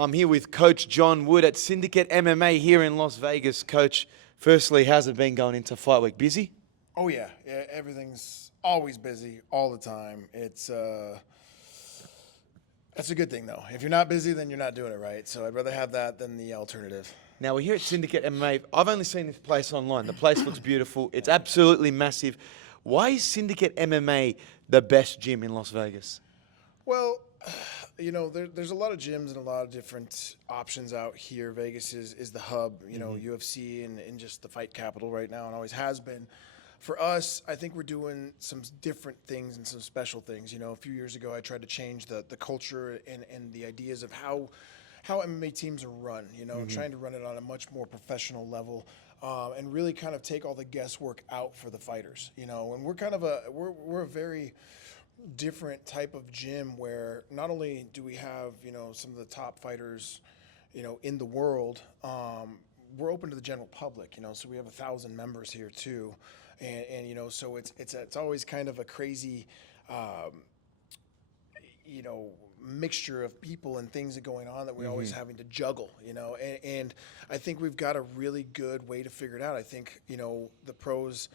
I'm here with Coach John Wood at Syndicate MMA here in Las Vegas. Coach, firstly, how's it been going into fight week? Busy? Oh yeah, everything's always busy all the time. That's a good thing though. If you're not busy, then you're not doing it right. So I'd rather have that than the alternative. Now, we're here at Syndicate MMA. I've only seen this place online. The place looks beautiful. It's absolutely massive. Why is Syndicate MMA the best gym in Las Vegas? Well, there's a lot of gyms and a lot of different options out here. Vegas is the hub, UFC and just the fight capital right now and always has been. For us, I think we're doing some different things and some special things. A few years ago, I tried to change the culture and the ideas of how MMA teams are run, trying to run it on a much more professional level and really kind of take all the guesswork out for the fighters, and we're kind of we're a very different type of gym where not only do we have, some of the top fighters, in the world, we're open to the general public, so we have 1,000 members here too. And so it's always kind of a crazy, mixture of people and things that are going on that we're always having to juggle, and I think we've got a really good way to figure it out. I think, the pros,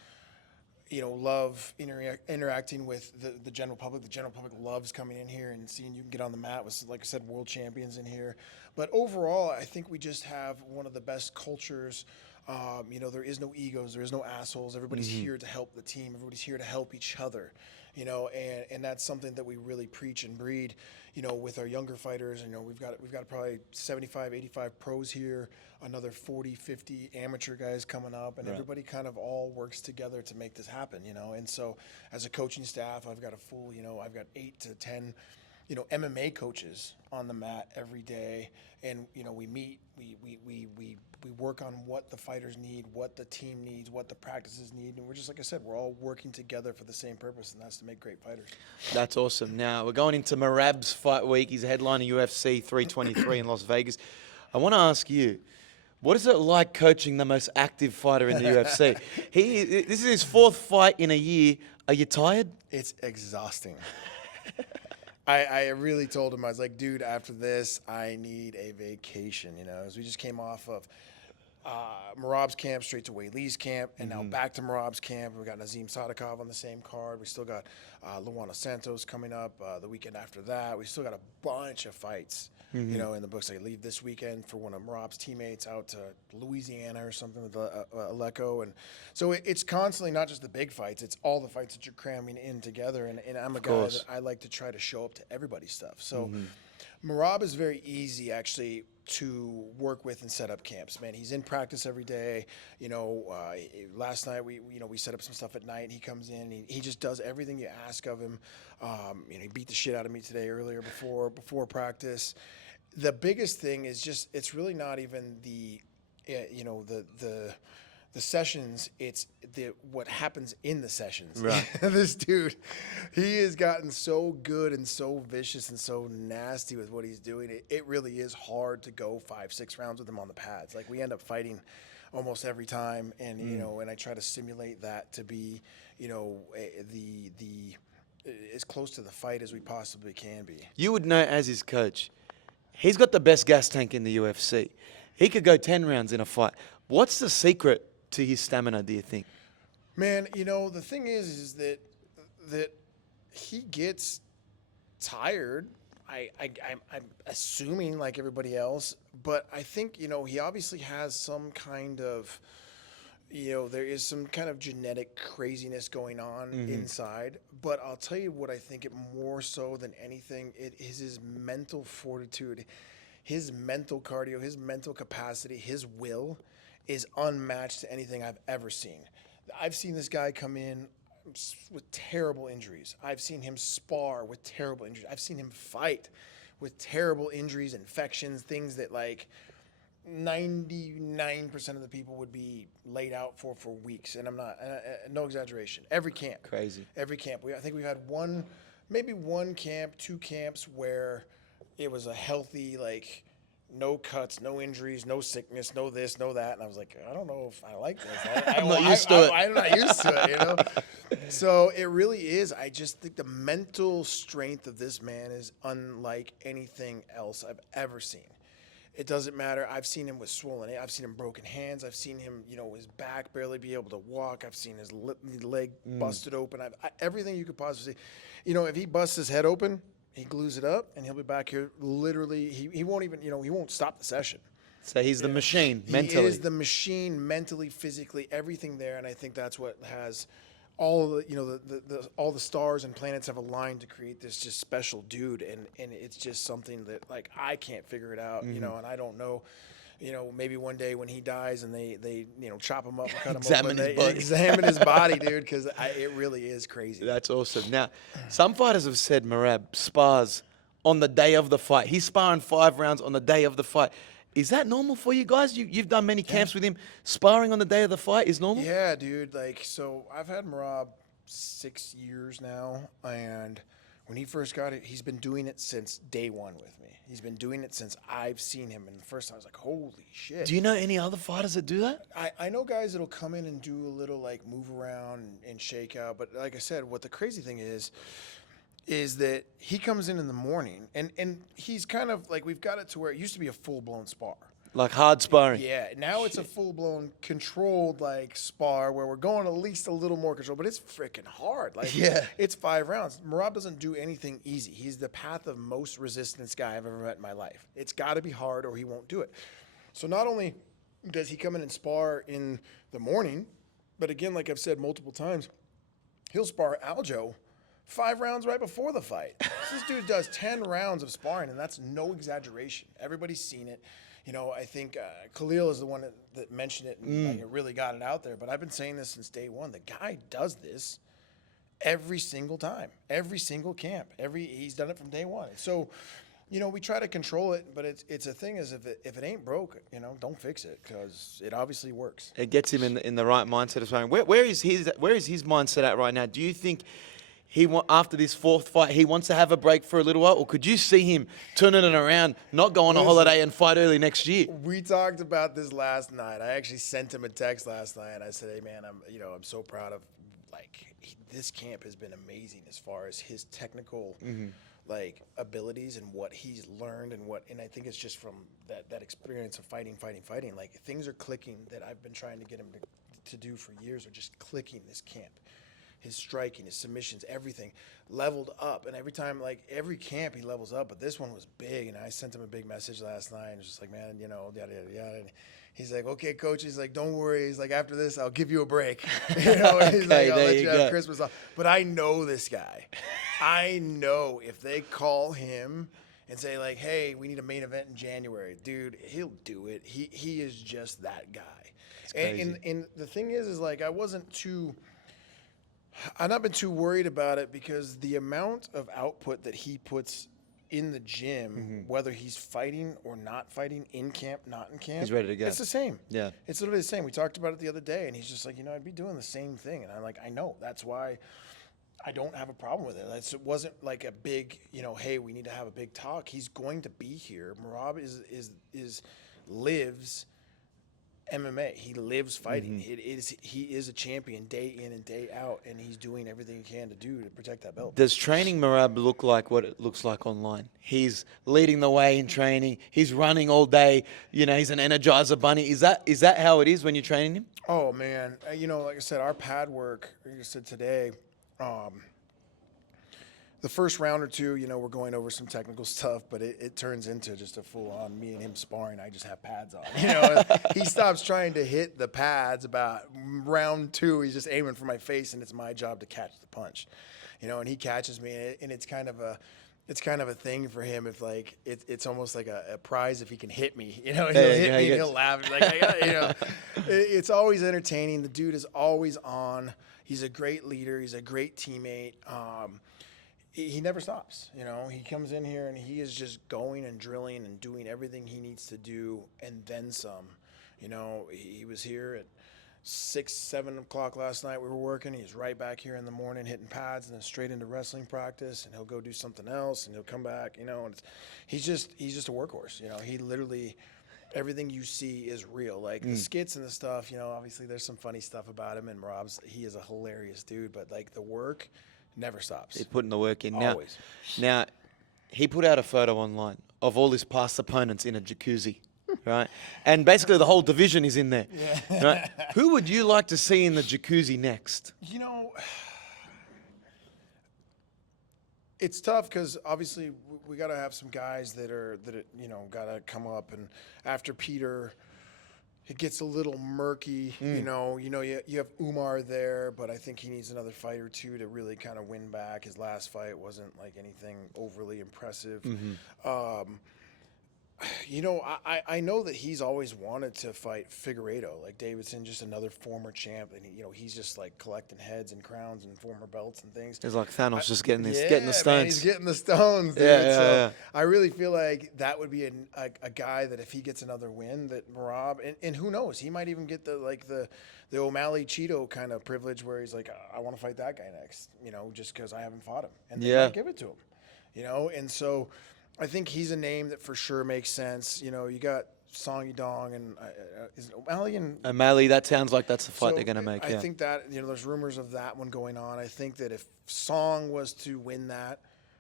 love interacting with the general public. The general public loves coming in here and seeing you can get on the mat with, like I said, world champions in here. But overall, I think we just have one of the best cultures. There is no egos, there is no assholes. Everybody's here to help the team. Everybody's here to help each other, and that's something that we really preach and breed, with our younger fighters. We've got probably 75, 85 pros here, another 40, 50 amateur guys coming up, and everybody kind of all works together to make this happen, And so as a coaching staff, I've got a full, I've got 8 to 10 MMA coaches on the mat every day, and we meet, we work on what the fighters need, what the team needs, what the practices need, and we're just, like I said, we're all working together for the same purpose, and that's to make great fighters. That's awesome. Now, we're going into Merab's fight week. He's a headliner UFC 323 in Las Vegas. I want to ask you, what is it like coaching the most active fighter in the UFC? This is his 4th fight in a year. Are you tired? It's exhausting. I really told him, I was like, dude, after this, I need a vacation, as we just came off of Merab's camp straight to Lee's camp, and now back to Merab's camp. We got Nazim Sadikov on the same card. We still got Luana Santos coming up the weekend after that. We still got a bunch of fights, in the books. I leave this weekend for one of Merab's teammates out to Louisiana or something with Aleco. And so it's constantly not just the big fights, it's all the fights that you're cramming in together. And I'm a guy that I like to try to show up to everybody's stuff. So Merab is very easy, actually, to work with and set up camps. Man, he's in practice every day. Last night we set up some stuff at night. He comes in, he just does everything you ask of him. He beat the shit out of me today earlier before practice. The biggest thing is just, it's really not even the sessions, it's what happens in the sessions. Right. This dude, he has gotten so good and so vicious and so nasty with what he's doing. It really is hard to go 5-6 rounds with him on the pads. Like, we end up fighting almost every time, and and I try to simulate that to be, the as close to the fight as we possibly can be. You would know, as his coach, he's got the best gas tank in the UFC. He could go 10 rounds in a fight. What's the secret to his stamina, do you think? Man, the thing is that he gets tired. I'm assuming, like everybody else, but I think, he obviously has some kind of, there is some kind of genetic craziness going on inside. But I'll tell you what I think, it more so than anything, it is his mental fortitude, his mental cardio, his mental capacity, his will is unmatched to anything I've ever seen. I've seen this guy come in with terrible injuries. I've seen him spar with terrible injuries. I've seen him fight with terrible injuries, infections, things that, like, 99% of the people would be laid out for weeks. And I'm not, no exaggeration. Every camp. Crazy. Every camp. I think we've had maybe one camp, 2 camps where it was a healthy, like, no cuts, no injuries, no sickness, no this, no that. And I was like, I don't know if I like this. I'm not used to it. I'm not used to it, So it really is. I just think the mental strength of this man is unlike anything else I've ever seen. It doesn't matter. I've seen him with swollen. I've seen him broken hands. I've seen him, his back barely be able to walk. I've seen his leg busted open. Everything you could possibly see. If he busts his head open, he glues it up, and he'll be back here. Literally, he won't even, he won't stop the session. So he's the machine mentally. He is the machine mentally, physically, everything there, and I think that's what has all the all the stars and planets have aligned to create this just special dude, and it's just something that like I can't figure it out, and I don't know. Maybe one day when he dies and they chop him up and cut him open, examine his body, dude, because it really is crazy. That's awesome. Now, some fighters have said Merab spars on the day of the fight. He's sparring 5 rounds on the day of the fight. Is that normal for you guys? You've done many camps with him. Sparring on the day of the fight is normal? Yeah, dude. So I've had Merab 6 years now, and when he first got it, he's been doing it since day one with me. He's been doing it since I've seen him. And the first time I was like, holy shit. Do you know any other fighters that do that? I know guys that'll come in and do a little like move around and shake out. But like I said, what the crazy thing is that he comes in the morning and he's kind of like, we've got it to where it used to be a full-blown spar. Like hard sparring. Yeah, now it's a full-blown controlled like spar where we're going at least a little more control, but it's freaking hard. Like, it's 5 rounds. Merab doesn't do anything easy. He's the path of most resistance guy I've ever met in my life. It's got to be hard or he won't do it. So not only does he come in and spar in the morning, but again, like I've said multiple times, he'll spar Aljo 5 rounds right before the fight. This dude does 10 rounds of sparring, and that's no exaggeration. Everybody's seen it. I think Khalil is the one that mentioned it and like, it really got it out there. But I've been saying this since day one. The guy does this every single time, every single camp. He's done it from day one. So, we try to control it, but it's a thing is if it ain't broke, don't fix it because it obviously works. It gets him in the right mindset of sparring. Where is his mindset at right now? Do you think after this 4th fight, he wants to have a break for a little while, or could you see him turning it around, not go on a holiday and fight early next year? We talked about this last night. I actually sent him a text last night. I said, "Hey man, I'm so proud of this camp has been amazing as far as his technical abilities and what he's learned and I think it's just from that experience of fighting. Like things are clicking that I've been trying to get him to do for years are just clicking this camp." His striking, his submissions, everything leveled up. And every time, every camp he levels up, but this one was big. And I sent him a big message last night. And just like, man, yada, yada, yada. And he's like, okay, coach. He's like, don't worry. He's like, after this, I'll give you a break. He's like, I'll let you have Christmas off. But I know this guy. I know if they call him and say, like, hey, we need a main event in January, dude, he'll do it. He is just that guy. And the thing is like, I've not been too worried about it because the amount of output that he puts in the gym, whether he's fighting or not fighting, in camp, not in camp, he's ready to go. It's the same. Yeah. It's literally the same. We talked about it the other day, and he's just like, I'd be doing the same thing. And I'm like, I know. That's why I don't have a problem with it. It wasn't like a big, hey, we need to have a big talk. He's going to be here. Merab lives MMA. He lives fighting. He is a champion day in and day out, and he's doing everything he can to do to protect that belt. Does training Merab look like what it looks like online? He's leading the way in training. He's running all day. He's an Energizer bunny. Is that how it is when you're training him? Oh man, like I said, our pad work. Like I said today, the first round or two, we're going over some technical stuff, but it turns into just a full-on me and him sparring. I just have pads on. He stops trying to hit the pads about round 2. He's just aiming for my face, and it's my job to catch the punch. And he catches me, and it's kind of a thing for him. If it's almost like a prize if he can hit me. He'll hit me, and he'll laugh. It's always entertaining. The dude is always on. He's a great leader. He's a great teammate. He never stops. He comes in here and he is just going and drilling and doing everything he needs to do and then some. He was here at 6, 7 o'clock last night. We were working. He's right back here in the morning hitting pads and then straight into wrestling practice, and he'll go do something else and he'll come back. And he's just a workhorse. He literally, everything you see is real. Like the skits and the stuff. Obviously there's some funny stuff about him, and he is a hilarious dude. But the work never stops. He's putting the work in. Always. Now, he put out a photo online of all his past opponents in a jacuzzi, right? And basically the whole division is in there. Right? Who would you like to see in the jacuzzi next? You know, it's tough because obviously we got to have some guys that got to come up. And after Peter, it gets a little murky. You have Umar there, but I think he needs another fight or two to really kind of win back. His last fight wasn't like anything overly impressive. I know that he's always wanted to fight Figueiredo, like Davidson, just another former champ, and he's just like collecting heads and crowns and former belts and things. It's like Thanos just getting the stones. Man, he's getting the stones, dude. Yeah. I really feel like that would be a guy that if he gets another win, that Merab, and who knows, he might even get the O'Malley Cheeto kind of privilege where he's like, I want to fight that guy next, just because I haven't fought him, and they might give it to him, and so. I think he's a name that for sure makes sense. You got Song Yudong and is it O'Malley and O'Malley. That sounds like that's the fight they're going to make. I think that there's rumors of that one going on. I think that if Song was to win that,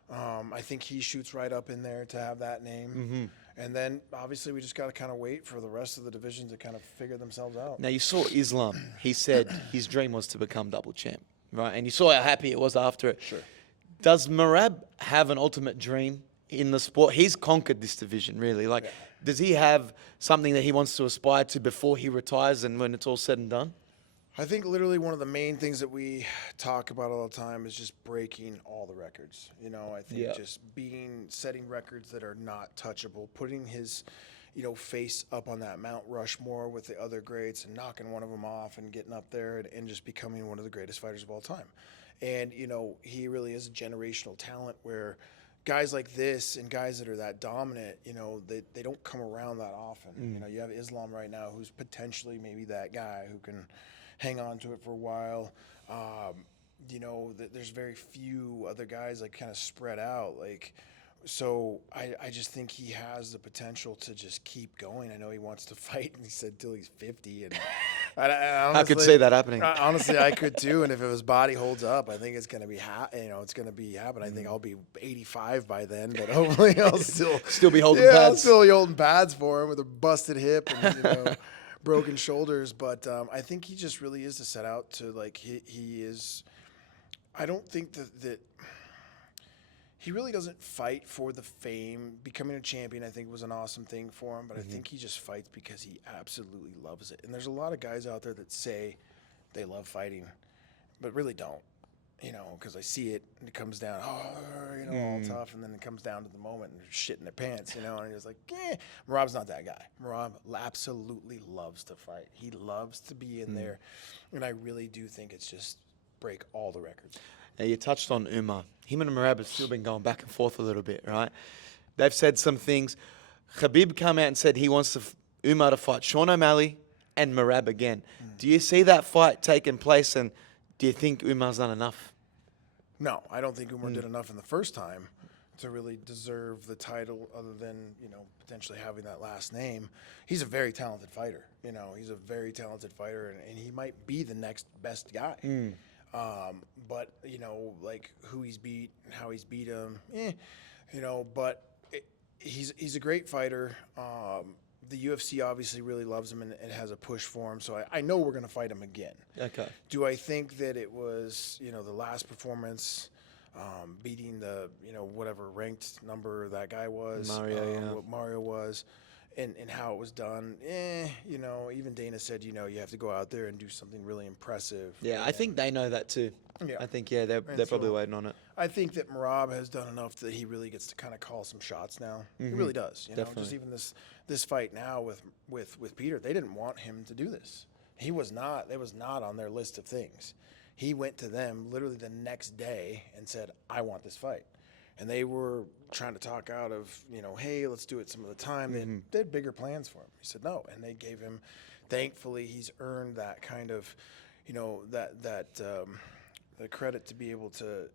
I think he shoots right up in there to have that name. And then obviously we just got to kind of wait for the rest of the division to kind of figure themselves out. Now you saw Islam. He said his dream was to become double champ, right? And you saw how happy it was after it. Sure. Does Merab have an ultimate dream in the sport? He's conquered this division, really. Does he have something that he wants to aspire to before he retires and when it's all said and done? I think literally one of the main things that we talk about all the time is just breaking all the records. I think just setting records that are not touchable, putting his, face up on that Mount Rushmore with the other greats and knocking one of them off and getting up there and just becoming one of the greatest fighters of all time. And, he really is a generational talent where guys like this and guys that are that dominant, they don't come around that often. You have Islam right now who's potentially maybe that guy who can hang on to it for a while. There's very few other guys like kind of spread out. So I just think he has the potential to just keep going. I know he wants to fight, and he said till he's 50. And I honestly, I could see that happening. Honestly, I could too. And if his body holds up, I think it's going to be it's going to be happening. I think I'll be 85 by then, but hopefully I'll still be holding pads. I'll still be holding pads for him with a busted hip and broken shoulders. But I think he just really is to set out to he is. I don't think that. He really doesn't fight for the fame. Becoming a champion, I think, was an awesome thing for him, but I think he just fights because he absolutely loves it. And there's a lot of guys out there that say they love fighting, but really don't, because I see it, and it comes down, all tough, and then it comes down to the moment, and they're shit in their pants, and you're just like, Merab's not that guy. Merab absolutely loves to fight. He loves to be in there, and I really do think it's just break all the records. Now, you touched on Umar. Him and Merab have still been going back and forth a little bit, right? They've said some things. Khabib came out and said he wants Umar to fight Sean O'Malley and Merab again. Do you see that fight taking place, and do you think Umar's done enough? No, I don't think Umar did enough in the first time to really deserve the title other than, potentially having that last name. He's a very talented fighter. He's a very talented fighter, and he might be the next best guy. But, who he's beat and how he's beat him, but he's a great fighter. The UFC obviously really loves him and has a push for him, so I know we're going to fight him again. Okay. Do I think that it was, the last performance, beating the, whatever ranked number that guy was, what Mario was, and how it was done, even Dana said, you have to go out there and do something really impressive. Yeah, I think they know that too. Yeah. I think, they're probably waiting on it. I think that Merab has done enough that he really gets to kind of call some shots now. He really does. Definitely. Just even this fight now with Peter, they didn't want him to do this. It was not on their list of things. He went to them literally the next day and said, I want this fight. And they were trying to talk out of, hey, let's do it some of the time. They had bigger plans for him. He said no, and they gave him. Thankfully, he's earned that kind of, the credit to be able to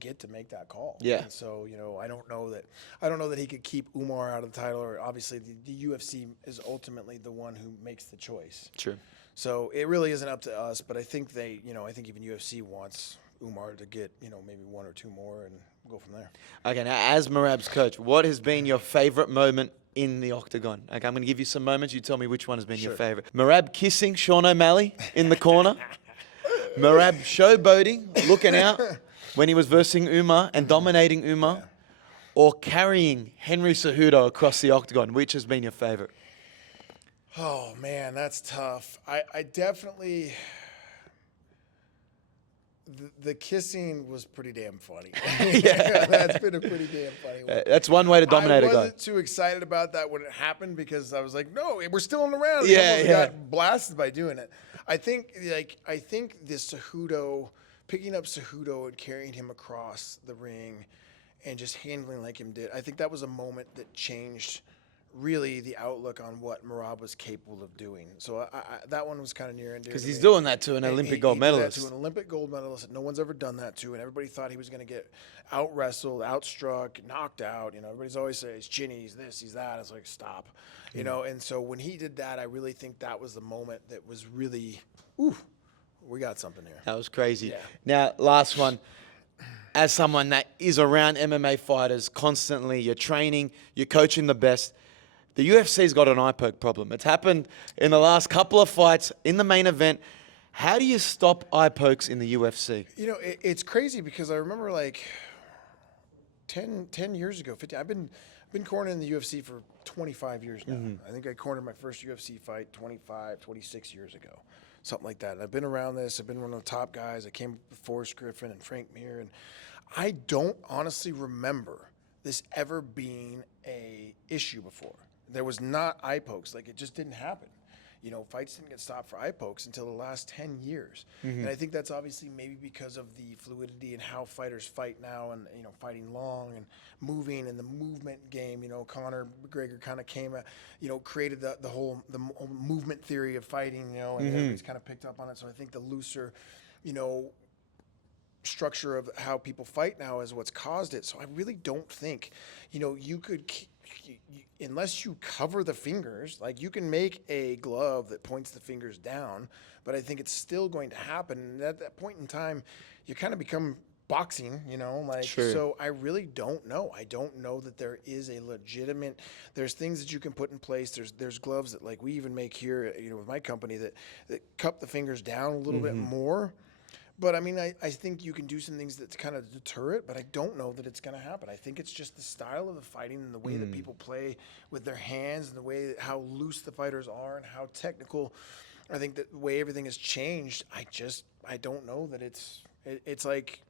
get to make that call. Yeah. And so I don't know that he could keep Umar out of the title. Or obviously, the UFC is ultimately the one who makes the choice. True. So it really isn't up to us. But I think I think even UFC wants Umar to get maybe one or two more and we'll go from there. Okay, now as Merab's coach, what has been your favorite moment in the octagon? Okay, I'm going to give you some moments. You tell me which one has been your favorite. Merab kissing Sean O'Malley in the corner. Merab showboating, looking out when he was versing Umar and dominating Umar. Yeah. Or carrying Henry Cejudo across the octagon. Which has been your favorite? Oh, man, that's tough. I definitely... The kissing was pretty damn funny. Yeah. That's been a pretty damn funny one. That's one way to dominate a I guy. wasn't too excited about that when it happened because I was like, no, we're still in the round. Yeah, I got blasted by doing it. I think this Cejudo, picking up Cejudo and carrying him across the ring and just handling like him did, I think that was a moment that changed really the outlook on what Merab was capable of doing. So that one was kind of near and dear. Because he's doing that to an Olympic gold medalist. He did that to an Olympic gold medalist that no one's ever done that to, and everybody thought he was going to get out-wrestled, outstruck, knocked out. You know, everybody's always saying he's chinny, he's this, he's that. It's like, stop. You know, and so when he did that, I really think that was the moment that was really, ooh, we got something here. That was crazy. Yeah. Now, last one. As someone that is around MMA fighters constantly, you're training, you're coaching the best. The UFC's got an eye poke problem. It's happened in the last couple of fights in the main event. How do you stop eye pokes in the UFC? You know, it's crazy because I remember like 10 years ago, 15. I've been cornering in the UFC for 25 years now. I think I cornered my first UFC fight 26 years ago, something like that. And I've been around this. I've been one of the top guys. I came with Forrest Griffin and Frank Mir, and I don't honestly remember this ever being a issue before. There was not eye pokes. Like, it just didn't happen. You know, fights didn't get stopped for eye pokes until the last 10 years. And I think that's obviously maybe because of the fluidity and how fighters fight now and, you know, fighting long and moving and the movement game. You know, Conor McGregor kind of created the whole movement theory of fighting, you know, and everybody's kind of picked up on it. So I think the looser, you know, structure of how people fight now is what's caused it. So I really don't think, you know, you could... unless you cover the fingers, like you can make a glove that points the fingers down, but I think it's still going to happen. And at that point in time, you kind of become boxing, you know, like, so I really don't know. I don't know that there is a legitimate, there's things that you can put in place. There's gloves that like we even make here, you know, with my company that cup the fingers down a little bit more. But, I mean, I think you can do some things that kind of deter it, but I don't know that it's going to happen. I think it's just the style of the fighting and the way that people play with their hands and the way that how loose the fighters are and how technical. I think that the way everything has changed, I don't know that it's like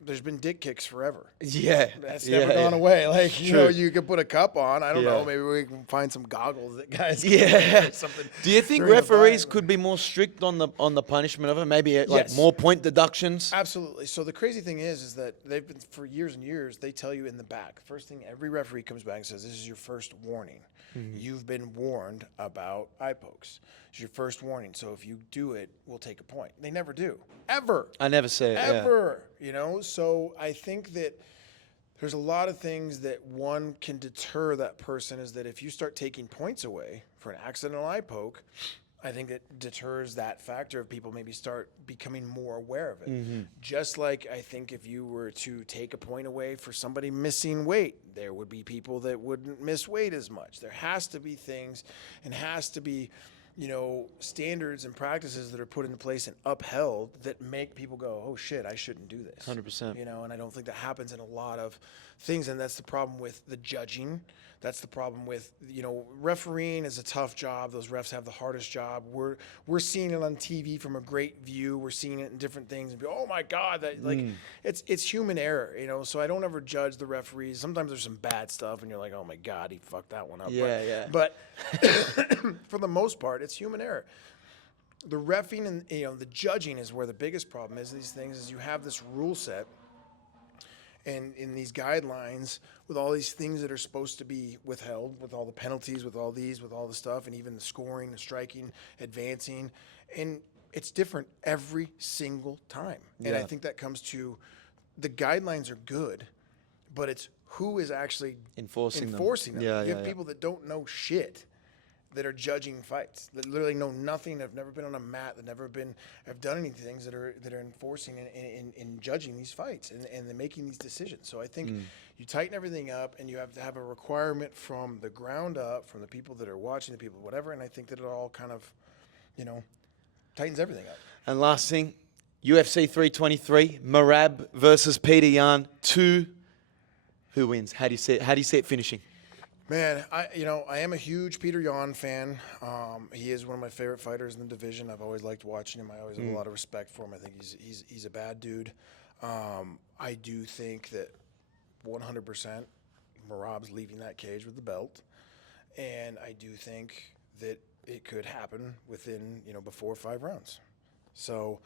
there's been dick kicks forever. Yeah. That's never gone away. Like, you know, you could put a cup on. I don't know. Maybe we can find some goggles that guys can wear or something. Do you think referees could be more strict on the punishment of it? Maybe like more point deductions? Absolutely. So the crazy thing is that they've been, for years and years, they tell you in the back. First thing, every referee comes back and says, this is your first warning. You've been warned about eye pokes. It's your first warning. So if you do it, we'll take a point. They never do. Ever. I never say it. Ever. You know? So I think that there's a lot of things that one can deter that person is that if you start taking points away for an accidental eye poke, I think it deters that factor of people maybe start becoming more aware of it. Just like I think if you were to take a point away for somebody missing weight, there would be people that wouldn't miss weight as much. There has to be things and has to be, you know, standards and practices that are put into place and upheld that make people go, oh shit, I shouldn't do this. 100%. You know, and I don't think that happens in a lot of things, and that's the problem with the judging. That's the problem with, you know, refereeing is a tough job. Those refs have the hardest job. We're seeing it on TV from a great view. We're seeing it in different things and be, oh my God, that like it's human error, you know. So I don't ever judge the referees. Sometimes there's some bad stuff and you're like, oh my God, he fucked that one up. But for the most part, it's human error. The reffing and, you know, the judging is where the biggest problem is. These things is you have this rule set and in these guidelines with all these things that are supposed to be withheld, with all the penalties, with all the stuff, and even the scoring, the striking, advancing, and it's different every single time. And I think that comes to the guidelines are good, but it's who is actually enforcing them. You have people that don't know shit. that are judging fights, that literally know nothing, have never been on a mat, that have done any things that are enforcing in judging these fights and they're making these decisions. So I think you tighten everything up, and you have to have a requirement from the ground up, from the people that are watching, the people, whatever. And I think that it all kind of, tightens everything up. And last thing, UFC 323, Merab versus Petr Yan 2. Who wins? How do you see it? How do you see it finishing? Man, I am a huge Petr Yan fan. He is one of my favorite fighters in the division. I've always liked watching him. I always have a lot of respect for him. I think he's a bad dude. I do think that 100% Merab's leaving that cage with the belt, and I do think that it could happen within before 5 rounds. So,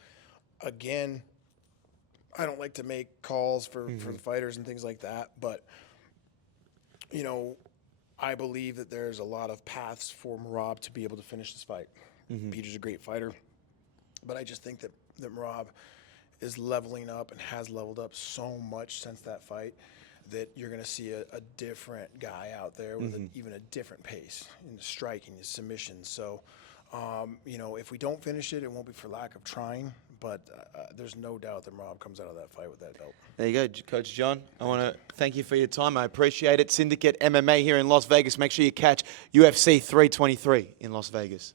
again, I don't like to make calls for the fighters and things like that, but I believe that there's a lot of paths for Merab to be able to finish this fight. Peter's a great fighter, but I just think that Merab is leveling up and has leveled up so much since that fight that you're going to see a different guy out there with even a different pace in the striking, his submissions. So, if we don't finish it, it won't be for lack of trying, but there's no doubt that Merab comes out of that fight with that belt. There you go, Coach John. I want to thank you for your time. I appreciate it. Syndicate MMA here in Las Vegas. Make sure you catch UFC 323 in Las Vegas.